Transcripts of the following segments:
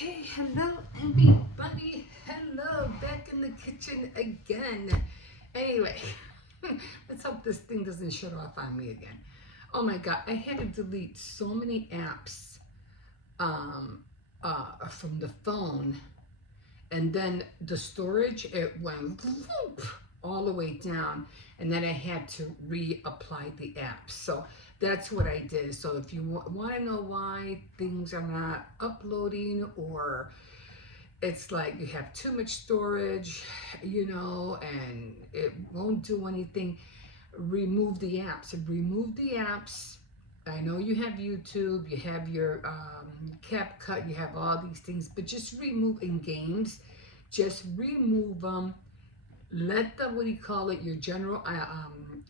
Okay, hello everybody. Hello, back in the kitchen again. Anyway, let's hope this thing doesn't shut off on me again. Oh my god, I had to delete so many apps from the phone, and then the storage, it went whoop, all the way down, and then I had to reapply the apps. So that's what I did. So if you want to know why things are not uploading, or it's like you have too much storage, and it won't do anything, remove the apps. Remove the apps. I know you have YouTube, you have your CapCut, you have all these things, but just remove in games. Just remove them. Let the, what do you call it, your general,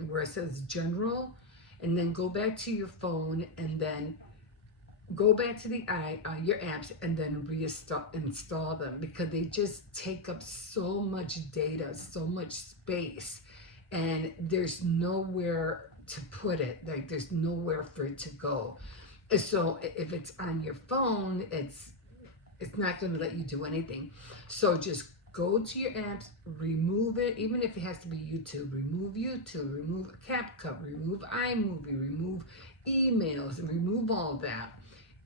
where it says general, and then go back to your phone, and then go back to the your apps, and then install them, because they just take up so much data, so much space, and there's nowhere to put it. Like, there's nowhere for it to go. So if it's on your phone, it's not going to let you do anything. So just go to your apps, remove it, even if it has to be YouTube. Remove YouTube, remove CapCut, remove iMovie, remove emails, and remove all that.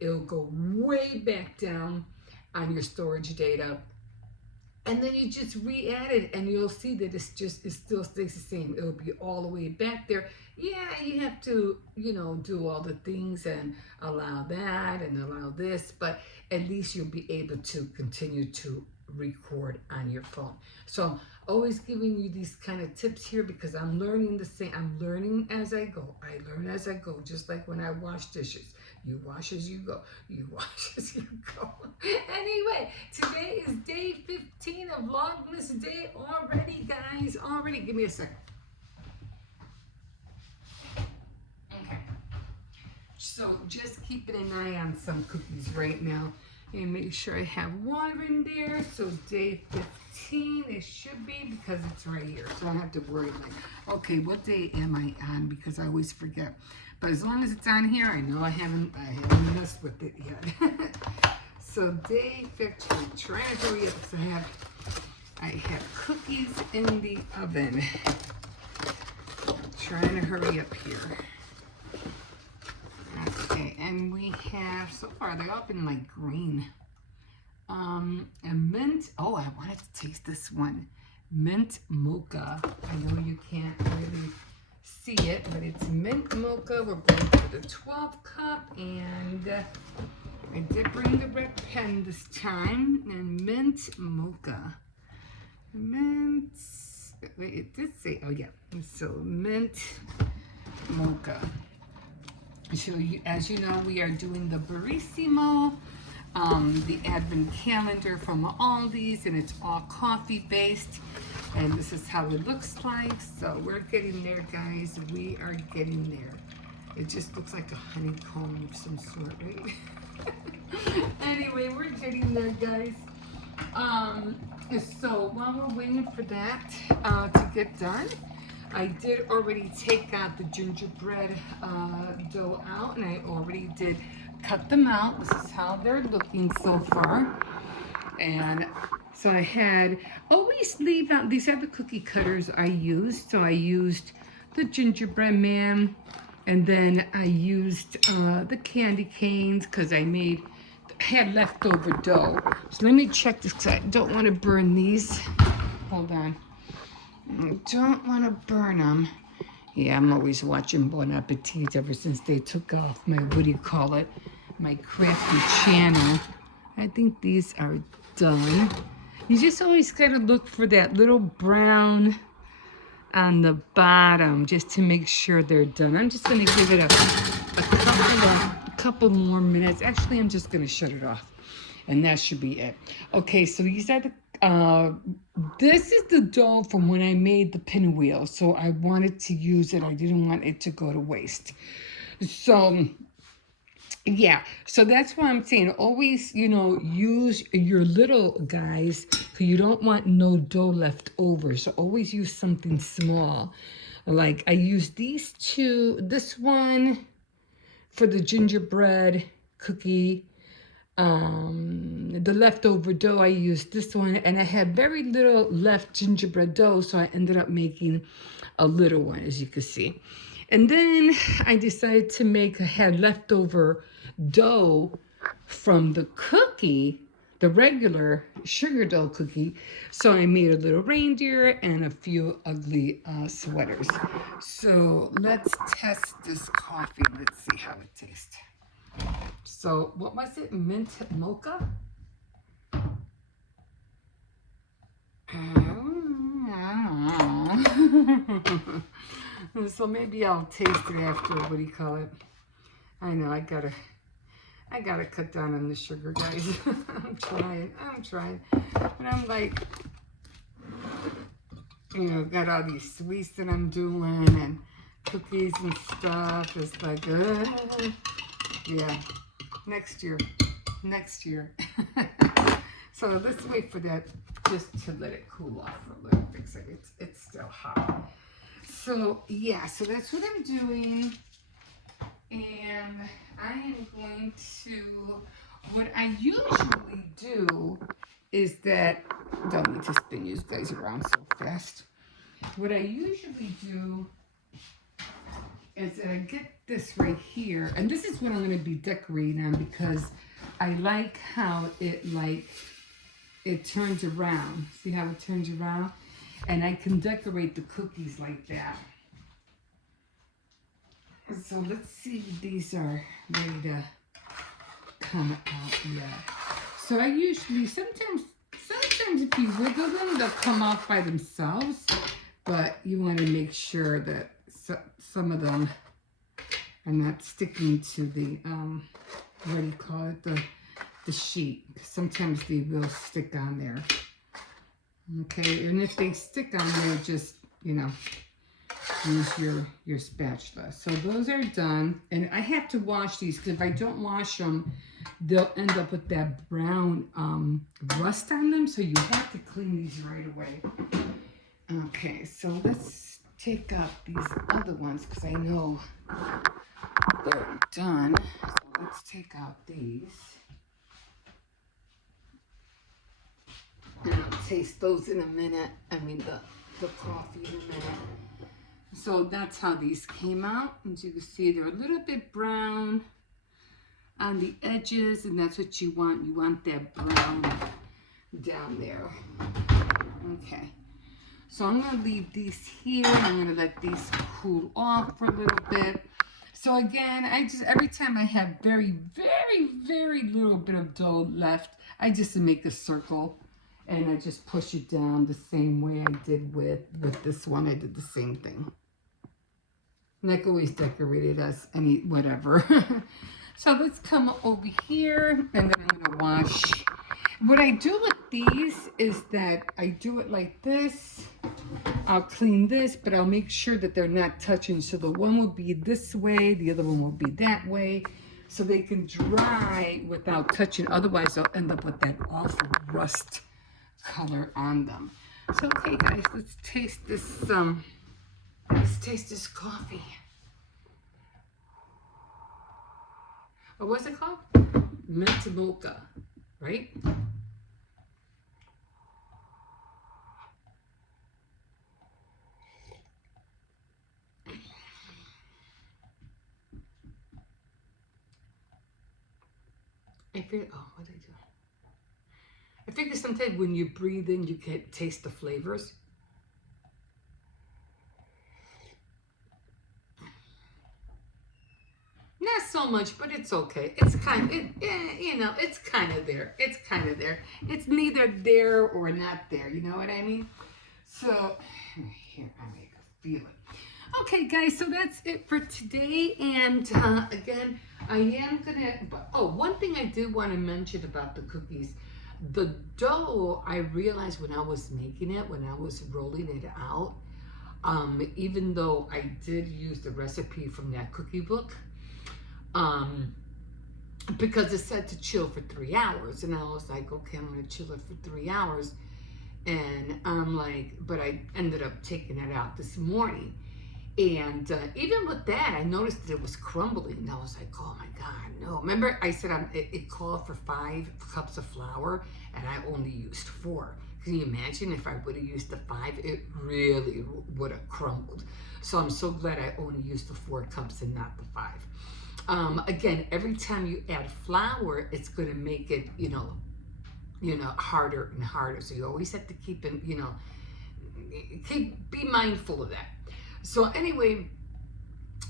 It'll go way back down on your storage data, and then you just re-add it, and you'll see that it still stays the same. It'll be all the way back there. Yeah, you have to, do all the things and allow that and allow this, but at least you'll be able to continue to record on your phone. So I'm always giving you these kind of tips here, because I'm learning the same. I'm learning as I go. I learn as I go, just like when I wash dishes. You wash as you go. You wash as you go. Anyway, today is day 15 of Vlogmas Day already, guys. Already. Give me a second. Okay. So just keeping an eye on some cookies right now, and make sure I have water in there. So day 15, it should be, because it's right here. So I don't have to worry. Like, okay, what day am I on? Because I always forget. But as long as it's on here, I know I haven't messed with it yet. So day 15, trying to hurry up, because I have cookies in the oven. Trying to hurry up here. Okay, and we have, so far they're all been like green. And mint, oh, I wanted to taste this one. Mint mocha. I know you can't really see it, but it's mint mocha. We're going for the 12 cup, and I did bring the red pen this time. And mint mocha. Mint, wait, it did say, oh yeah, so mint mocha. So as you know, we are doing the Barissimo, the advent calendar from Aldi's, and it's all coffee based. And this is how it looks like. So we're getting there, guys. We are getting there. It just looks like a honeycomb of some sort, right? Anyway, we're getting there, guys. So while we're waiting for that to get done, I did already take out the gingerbread dough out, and I already did cut them out. This is how they're looking so far. And so I had, always leave out, these are the cookie cutters I used. So I used the gingerbread man, and then I used the candy canes, because I had leftover dough. So let me check this, because I don't want to burn these. Hold on. I don't want to burn them. Yeah, I'm always watching Bon Appetit ever since they took off my, what do you call it, my crafty channel. I think these are done. You just always got to look for that little brown on the bottom, just to make sure they're done. I'm just going to give it a couple more minutes. Actually, I'm just going to shut it off, and that should be it. Okay, so these are the this is the dough from when I made the pinwheel, so I wanted to use it. I didn't want it to go to waste. So yeah, so that's why I'm saying always, use your little guys, because you don't want no dough left over. So always use something small. Like I used these two, this one for the gingerbread cookie. the leftover dough, I used this one, and I had very little left gingerbread dough, so I ended up making a little one, as you can see. And then I decided to make, I had leftover dough from the cookie, the regular sugar dough cookie. So I made a little reindeer and a few ugly sweaters. So let's test this coffee. Let's see how it tastes. So what was it? Mint mocha? So maybe I'll taste it after, what do you call it? I know, I gotta cut down on the sugar, guys. I'm trying. But I'm like, you know, got all these sweets that I'm doing and cookies and stuff. It's like, yeah, next year. So let's wait for that just to let it cool off for a little bit. So it's still hot. So yeah, so that's what I'm doing. And I am going to, what I usually do is that, don't need to spin you guys around so fast. What I usually do is I get this right here, and this is what I'm going to be decorating on because I like how it turns around. See how it turns around? And I can decorate the cookies like that. So let's see if these are ready to come out yet. So I usually, sometimes if you wiggle them, they'll come off by themselves. But you want to make sure that some of them are not sticking to the, what do you call it, the sheet. Sometimes they will stick on there. Okay, and if they stick on there, just, you know, use your spatula. So those are done, and I have to wash these because if I don't wash them, they'll end up with that brown rust on them. So you have to clean these right away. Okay, so let's take out these other ones because I know they're done. So let's take out these. And I'll taste those in a minute. I mean the coffee in a minute. So that's how these came out. As you can see, they're a little bit brown on the edges, and that's what you want. You want that brown down there. Okay. So I'm going to leave these here. I'm going to let these cool off for a little bit. So again, every time I have very, very, very little bit of dough left, I just make a circle. And I just push it down the same way I did with this one. I did the same thing. And I can always decorate it as any, whatever. So let's come over here, and then I'm going to wash. What I do with these is that I do it like this. I'll clean this, but I'll make sure that they're not touching. So the one will be this way, the other one will be that way. So they can dry without touching. Otherwise, they'll end up with that awful rust color on them. So okay guys, let's taste this coffee. What's it called? Mint mocha, right? I feel, oh, what did I do? I figure sometimes when you breathe in, you can taste the flavors. Not so much, but it's okay. It's kind of, you know, it's kind of there. It's kind of there. It's neither there or not there. You know what I mean? So, here, I make a feel it. Okay, guys, so that's it for today. And again, I am going to, oh, one thing I do want to mention about the cookies. The dough, I realized when I was making it, when I was rolling it out, even though I did use the recipe from that cookie book, because it said to chill for 3 hours, and I was like, okay, I'm going to chill it for 3 hours, and I'm like, but I ended up taking it out this morning, And even with that, I noticed that it was crumbling. And I was like, oh my God, no. Remember, I said it called for 5 cups of flour, and I only used 4. Can you imagine if I would have used the 5? It really would have crumbled. So I'm so glad I only used the 4 cups and not the 5. Again, every time you add flour, it's going to make it, harder and harder. So you always have to keep it, be mindful of that. So anyway,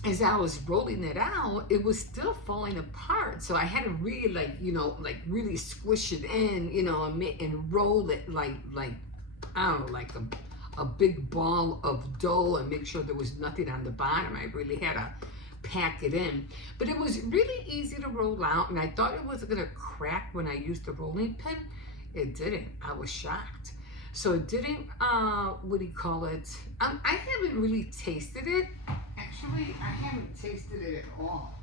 as I was rolling it out, it was still falling apart. So I had to really really squish it in, and roll it like I don't know, like a big ball of dough, and make sure there was nothing on the bottom. I really had to pack it in. But it was really easy to roll out, and I thought it was gonna crack when I used the rolling pin. It didn't. I was shocked. So it didn't, I haven't really tasted it. Actually, I haven't tasted it at all.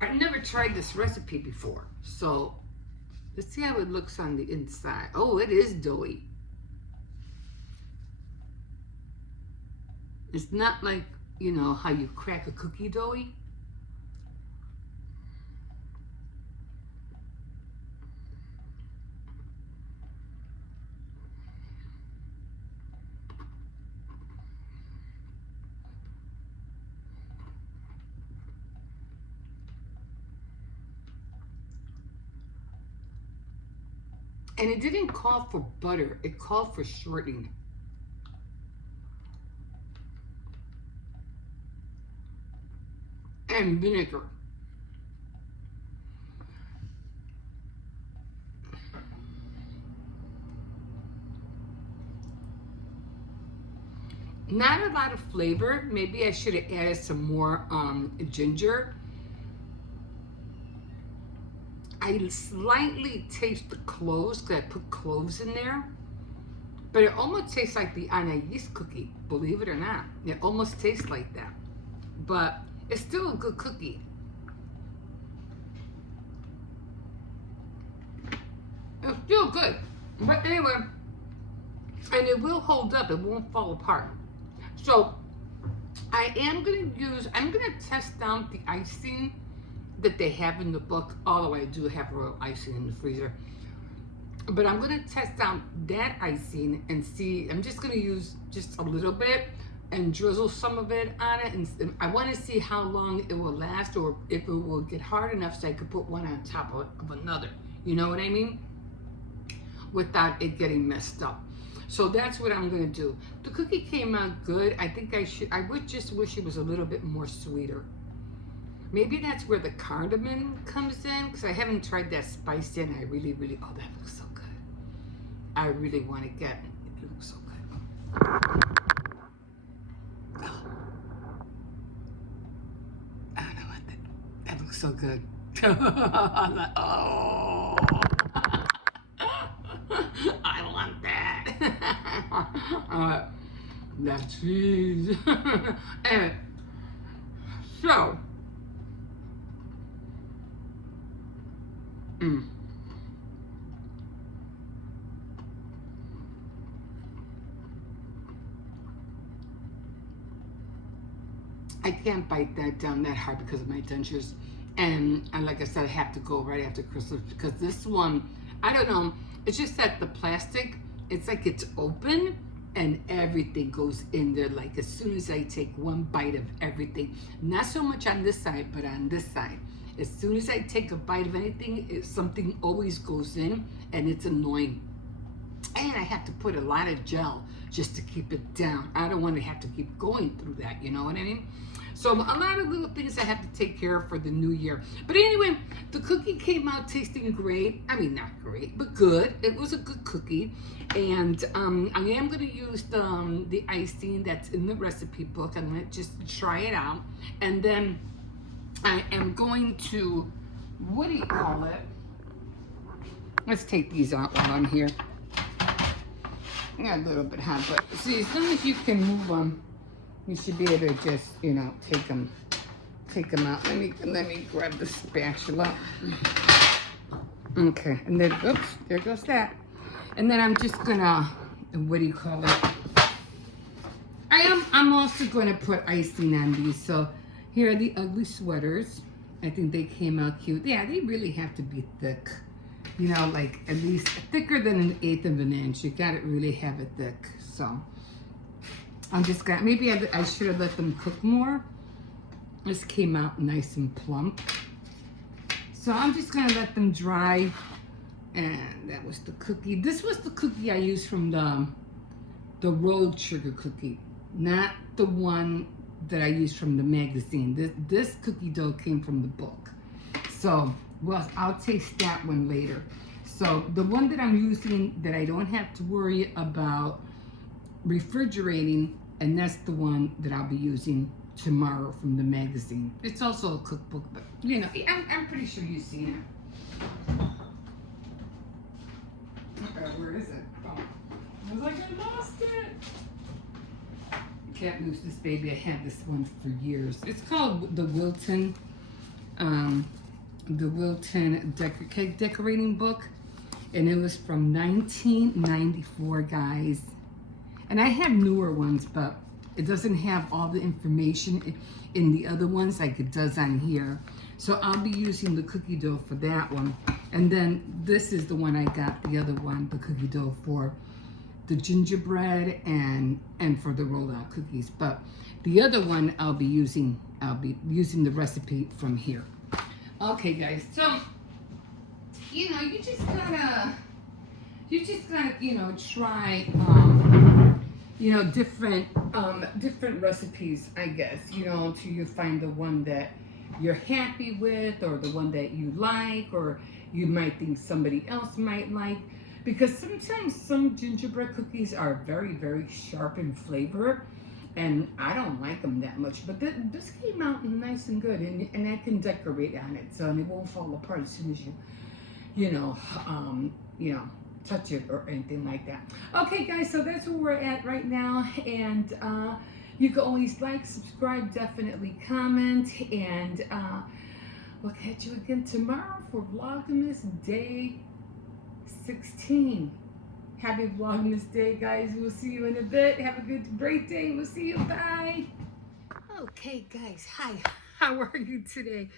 I've never tried this recipe before. So let's see how it looks on the inside. Oh, it is doughy. It's not like, how you crack a cookie doughy. And it didn't call for butter, it called for shortening. And vinegar. Not a lot of flavor. Maybe I should have added some more ginger. I slightly taste the cloves because I put cloves in there. But it almost tastes like the anais cookie, believe it or not. It almost tastes like that. But it's still a good cookie. It's still good. But anyway, and it will hold up. It won't fall apart. So I'm going to test out the icing that they have in the book, although I do have royal icing in the freezer. But I'm going to test out that icing and see. I'm just going to use just a little bit and drizzle some of it on it. And I want to see how long it will last, or if it will get hard enough so I could put one on top of another. You know what I mean? Without it getting messed up. So that's what I'm going to do. The cookie came out good. I would just wish it was a little bit more sweeter. Maybe that's where the cardamom comes in, because I haven't tried that spice yet. And I really, oh, that looks so good. I really want to get it. It looks so good. Oh. I don't know what that looks so good. I'm like, oh. I want that. That cheese. And so, I can't bite that down that hard because of my dentures. And like I said, I have to go right after Christmas because this one, I don't know, it's just that the plastic, it's like it's open and everything goes in there. Like as soon as I take one bite of everything, not so much on this side, but on this side. As soon as I take a bite of anything, something always goes in, and it's annoying. And I have to put a lot of gel just to keep it down. I don't want to have to keep going through that, you know what I mean? So a lot of little things I have to take care of for the new year. But anyway, the cookie came out tasting great. I mean, not great, but good. It was a good cookie. And I am going to use the icing that's in the recipe book. I'm going to just try it out. And then I am going to, what do you call it? Let's take these out while I'm here. I got a little bit hot, but see, as long as you can move them, you should be able to just, take them out. Let me grab the spatula. Okay, and then, oops, there goes that. And then I'm just gonna, what do you call it? also going to put icing on these. So here are the ugly sweaters. I think they came out cute. Yeah, they really have to be thick. You know, like at least thicker than an eighth of an inch. You gotta really have it thick. So I'm just gonna, maybe I should have let them cook more. This came out nice and plump. So I'm just gonna let them dry. And that was the cookie. This was the cookie I used from the rolled sugar cookie, not the one that I used from the magazine. This cookie dough came from the book. So, well, I'll taste that one later. So the one that I'm using that I don't have to worry about refrigerating, and that's the one that I'll be using tomorrow from the magazine. It's also a cookbook, but you know, I'm pretty sure you've seen it. Where is it? Oh, I was like, I lost it. Can't lose this baby. I had this one for years. It's called the Wilton cake decorating book, and it was from 1994, guys. And I have newer ones, but it doesn't have all the information in the other ones like it does on here. So I'll be using the cookie dough for that one. And then this is the one I got, the other one, the cookie dough for the gingerbread and for the rolled out cookies. But the other one I'll be using the recipe from here. Okay, guys, so you know, you just gotta you know, try you know, different recipes, I guess, you know, until you find the one that you're happy with, or the one that you like, or you might think somebody else might like. Because sometimes some gingerbread cookies are very, very sharp in flavor, and I don't like them that much. But this came out nice and good, and I can decorate on it, so it won't fall apart as soon as you know, touch it or anything like that. Okay, guys, so that's where we're at right now, and you can always like, subscribe, definitely comment, and we'll catch you again tomorrow for Vlogmas Day 16. Happy Vlogmas Day, guys. We'll see you in a bit. Have a great day. We'll see you. Bye. Okay, guys. Hi. How are you today?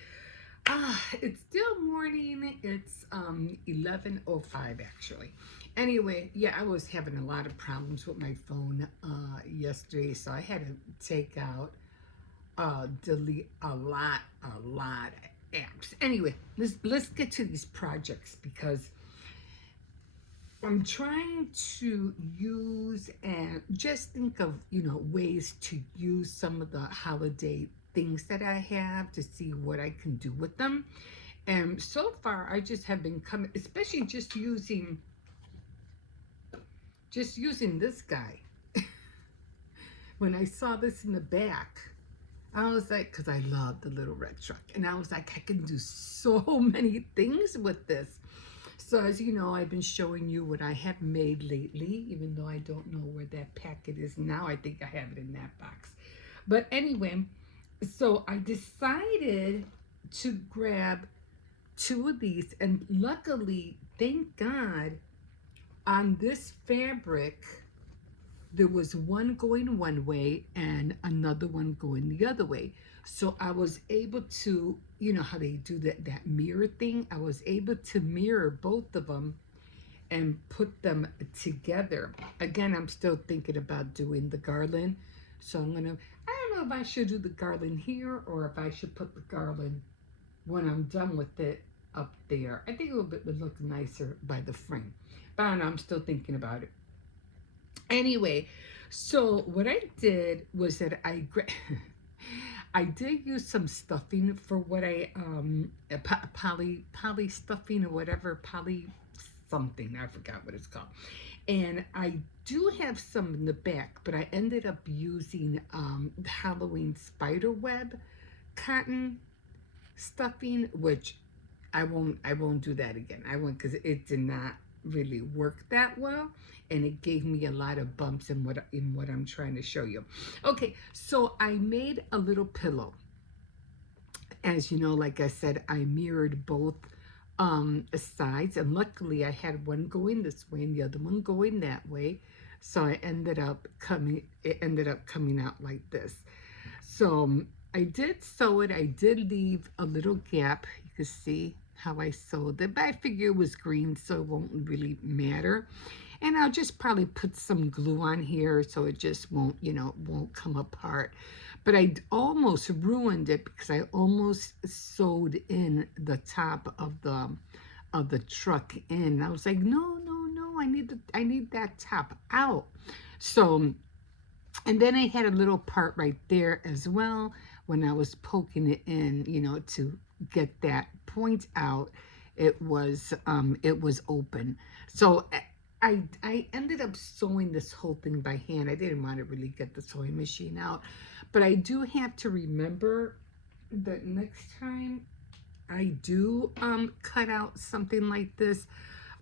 It's still morning. It's 11:05 actually. Anyway, yeah, I was having a lot of problems with my phone yesterday, so I had to take out, delete a lot of apps. Anyway, let's get to these projects, because I'm trying to use and just think of, you know, ways to use some of the holiday things that I have to see what I can do with them. And so far, I just have been coming, especially just using this guy. When I saw this in the back, I was like, because I love the little red truck, and I was like, I can do so many things with this. So as you know, I've been showing you what I have made lately, even though I don't know where that packet is now. I think I have it in that box. But anyway, so I decided to grab 2 of these, and luckily, thank God, on this fabric, there was one going one way and another one going the other way. So I was able to, you know how they do that mirror thing? I was able to mirror both of them and put them together. Again, I'm still thinking about doing the garland. So I don't know if I should do the garland here, or if I should put the garland when I'm done with it up there. I think it would look nicer by the frame. But I don't know, I'm still thinking about it. Anyway, so what I did was that I did use some stuffing for what poly stuffing or whatever, poly something, I forgot what it's called. And I do have some in the back, but I ended up using the Halloween spider web cotton stuffing, which I won't do that again. I won't, because it did not really work that well, and it gave me a lot of bumps in what I'm trying to show you. Okay, so I made a little pillow. As you know, like I said, I mirrored both sides, and luckily I had one going this way and the other one going that way. So it ended up coming out like this. So I did sew it. I did leave a little gap. You can see how I sewed it, but I figure it was green, so it won't really matter. And I'll just probably put some glue on here so it just won't, won't come apart. But I almost ruined it because I almost sewed in the top of the truck in. I was like, no, no, no, I need that top out. So, and then I had a little part right there as well when I was poking it in, to get that point out. It was open. So I ended up sewing this whole thing by hand. I didn't want to really get the sewing machine out, but I do have to remember that next time I do cut out something like this,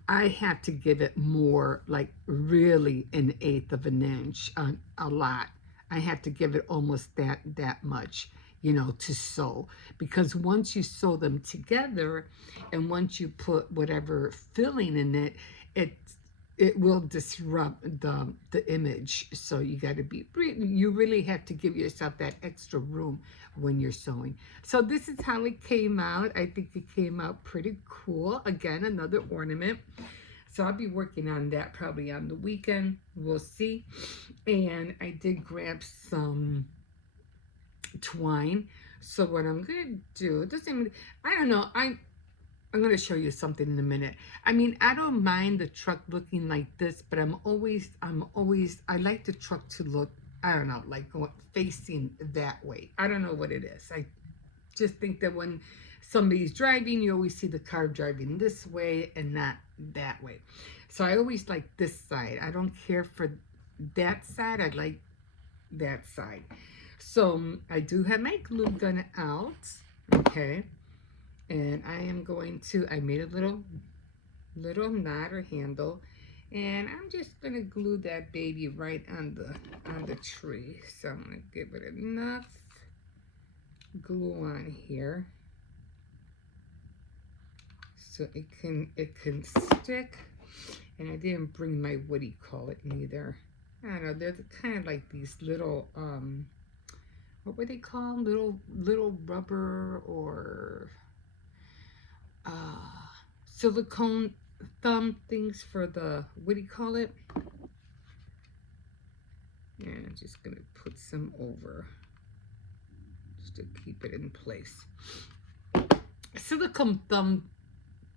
I have to give it more, like really an eighth of an inch, a lot. I have to give it almost that much, to sew, because once you sew them together, and once you put whatever filling in it, it it will disrupt the image. So you really have to give yourself that extra room when you're sewing. So this is how it came out. I think it came out pretty cool. Again, another ornament. So I'll be working on that probably on the weekend. We'll see. And I did grab some twine. So what I'm gonna do, it doesn't even, I don't know, I'm going to show you something in a minute. I mean, I don't mind the truck looking like this, but I like the truck to look, I don't know, like facing that way. I don't know what it is. I just think that when somebody's driving, you always see the car driving this way and not that way. So I always like this side. I don't care for that side. I like that side. So I do have my glue gun out. Okay. And I am going to, I made a little knot or handle, and I'm just gonna glue that baby right on the tree. So I'm gonna give it enough glue on here so it can stick. And I didn't bring my, what do you call it, neither. I don't know, they're kind of like these little what were they called, little rubber or silicone thumb things for the, what do you call it? And I'm just gonna put some over just to keep it in place. Silicone thumb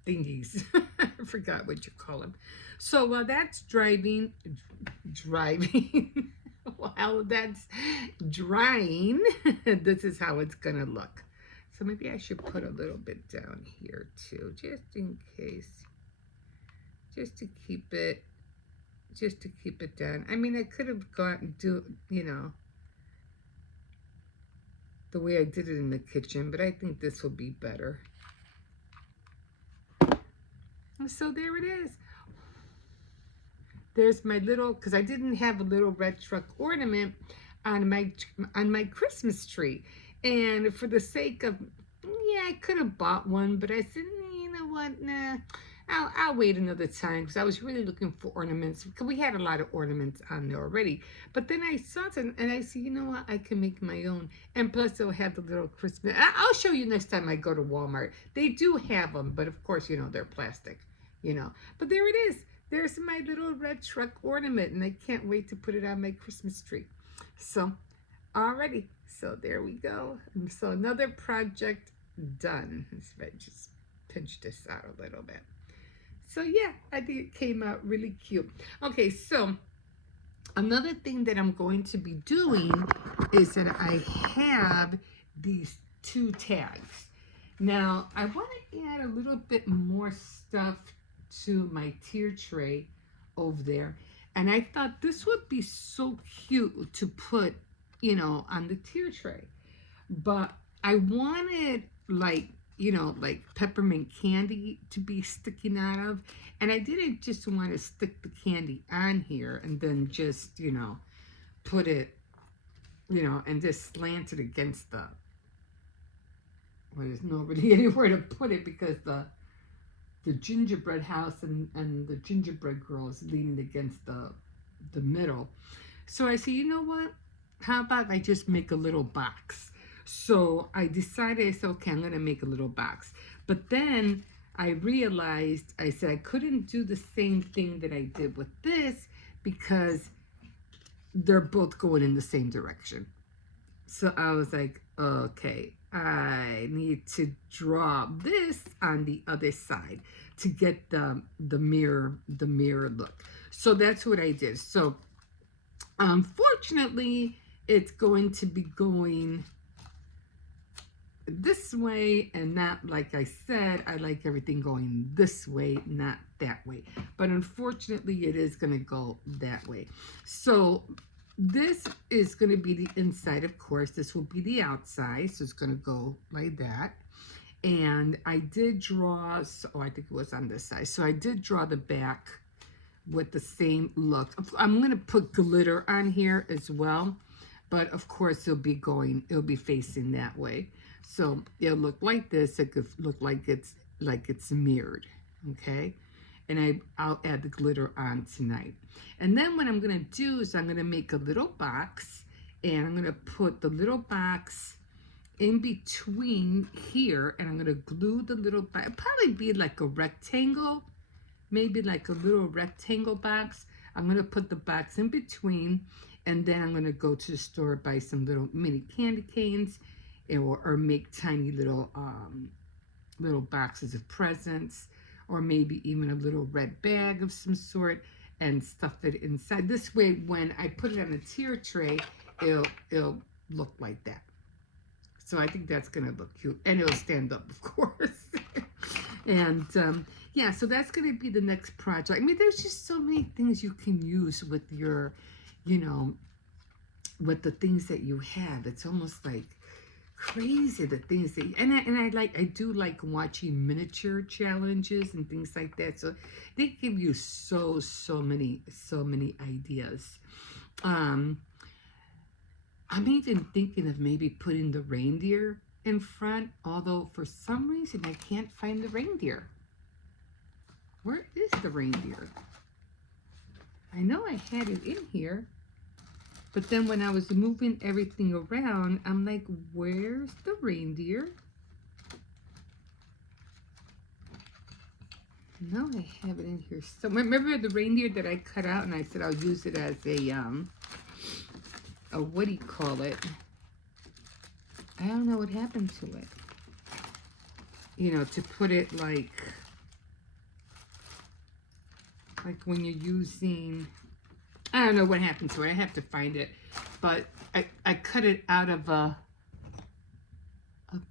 thingies. I forgot what you call them. So that's driving. While that's drying, this is how it's gonna look. So maybe I should put a little bit down here too, just in case, just to keep it down. I mean, I could have gone the way I did it in the kitchen, but I think this will be better. So there it is. There's my little, because I didn't have a little red truck ornament on my Christmas tree. And for the sake of, yeah, I could have bought one, but I said, you know what, nah, I'll wait another time, because I was really looking for ornaments, because we had a lot of ornaments on there already. But then I saw some, and I said, you know what, I can make my own. And plus, they'll have the little Christmas. I'll show you next time I go to Walmart. They do have them, but of course, they're plastic, But there it is. There's my little red truck ornament, and I can't wait to put it on my Christmas tree. So, alrighty. So there we go. And so another project done. Let's just pinch this out a little bit. So yeah, I think it came out really cute. Okay, so another thing that I'm going to be doing is that I have these 2 tags. Now, I want to add a little bit more stuff to my tier tray over there. And I thought this would be so cute to put, on the tier tray. But I wanted like peppermint candy to be sticking out of. And I didn't just want to stick the candy on here and then just, put it, and just slant it against the, well, there's not really anywhere to put it because the gingerbread house and the gingerbread girl is leaning against the the middle. So I said, you know what? How about I just make a little box? So I decided, I said, okay, I'm going to make a little box. But then I realized, I said, I couldn't do the same thing that I did with this because they're both going in the same direction. So I was like, okay, I need to draw this on the other side to get the mirror look. So that's what I did. So unfortunately, it's going to be going this way and not, like I said, I like everything going this way, not that way. But unfortunately, it is going to go that way. So this is going to be the inside, of course. This will be the outside. So it's going to go like that. And I did draw, so I think it was on this side. So I did draw the back with the same look. I'm going to put glitter on here as well. But of course, it'll be facing that way. So it'll look like this. It could look like it's mirrored, okay? And I'll add the glitter on tonight. And then what I'm gonna do is I'm gonna make a little box, and I'm gonna put the little box in between here, and I'm gonna glue the little box. It'll probably be like a rectangle, maybe like a little rectangle box. I'm gonna put the box in between, and then I'm gonna go to the store, buy some little mini candy canes, or make tiny little boxes of presents, or maybe even a little red bag of some sort, and stuff it inside. This way, when I put it on a tier tray, it'll look like that. So I think that's gonna look cute, and it'll stand up, of course. And yeah, so that's gonna be the next project. I mean, there's just so many things you can use with your, you know, with the things that you have. It's almost like crazy, the things that I do like watching miniature challenges and things like that. So they give you so many ideas. I'm even thinking of maybe putting the reindeer in front, although for some reason I can't find the reindeer. Where is the reindeer? I know I had it in here. But then when I was moving everything around, I'm like, where's the reindeer? No, I have it in here. So remember the reindeer that I cut out and I said I'll use it as a what do you call it? I don't know what happened to it. You know, to put it like when you're using, I don't know what happened to it. I have to find it. But I cut it out of a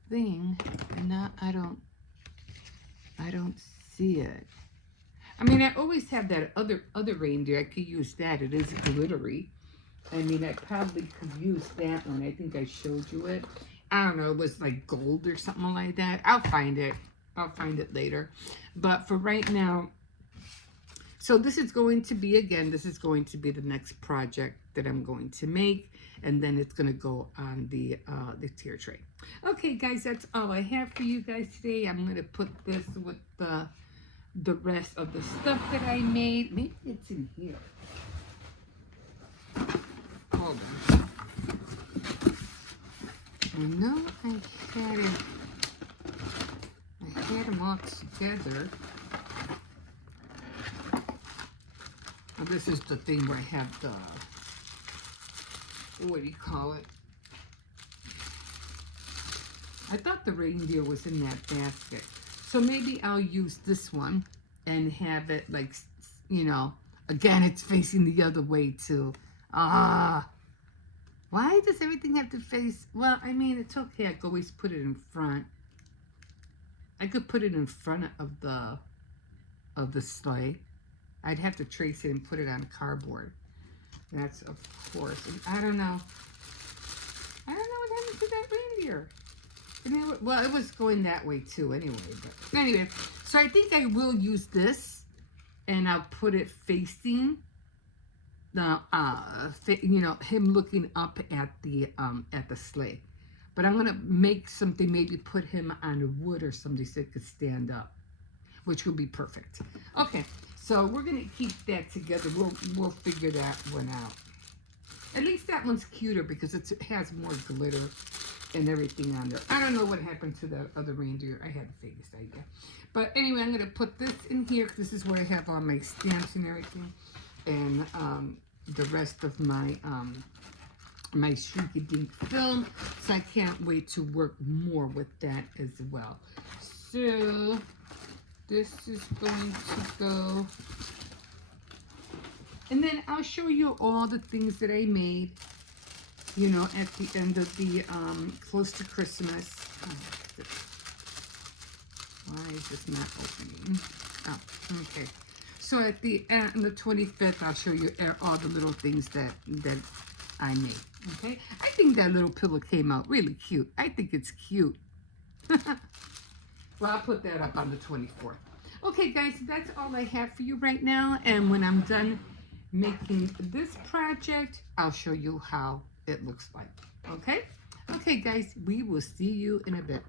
thing, and now I don't see it. I mean, I always have that other reindeer. I could use that. It is glittery. I mean, I probably could use that one. I think I showed you it. I don't know. It was like gold or something like that. I'll find it. I'll find it later. But for right now, so this is going to be, again, this is going to be the next project that I'm going to make. And then it's going to go on the tier tray. Okay, guys, that's all I have for you guys today. I'm going to put this with the rest of the stuff that I made. Maybe it's in here. Hold on. I know I had them all together. Oh, this is the thing where I have the, what do you call it? I thought the reindeer was in that basket. So maybe I'll use this one and have it like, you know, again, it's facing the other way too. Why does everything have to face? Well, I mean, it's okay. I could always put it in front. I could put it in front of the sleigh. I'd have to trace it and put it on cardboard. That's, of course. I don't know. I don't know what happened to that reindeer. Well, it was going that way too anyway. But anyway, so I think I will use this, and I'll put it facing the, you know, him looking up at the sleigh. But I'm gonna make something, maybe put him on a wood or something so it could stand up, which would be perfect. Okay, So we're going to keep that together. We'll figure that one out. At least that one's cuter because it has more glitter and everything on there. I don't know what happened to the other reindeer. I had the biggest idea. But anyway, I'm going to put this in here. This is where I have all my stamps and everything. And the rest of my my shrink-a-dink film. So I can't wait to work more with that as well. So this is going to go. And then I'll show you all the things that I made, you know, at the end of the, close to Christmas. Why is this not opening? Oh, okay. So at the end, the 25th, I'll show you all the little things that I made, okay? I think that little pillow came out really cute. I think it's cute. Well, I'll put that up on the 24th. Okay, guys, that's all I have for you right now. And when I'm done making this project, I'll show you how it looks like. Okay? Okay, guys, we will see you in a bit.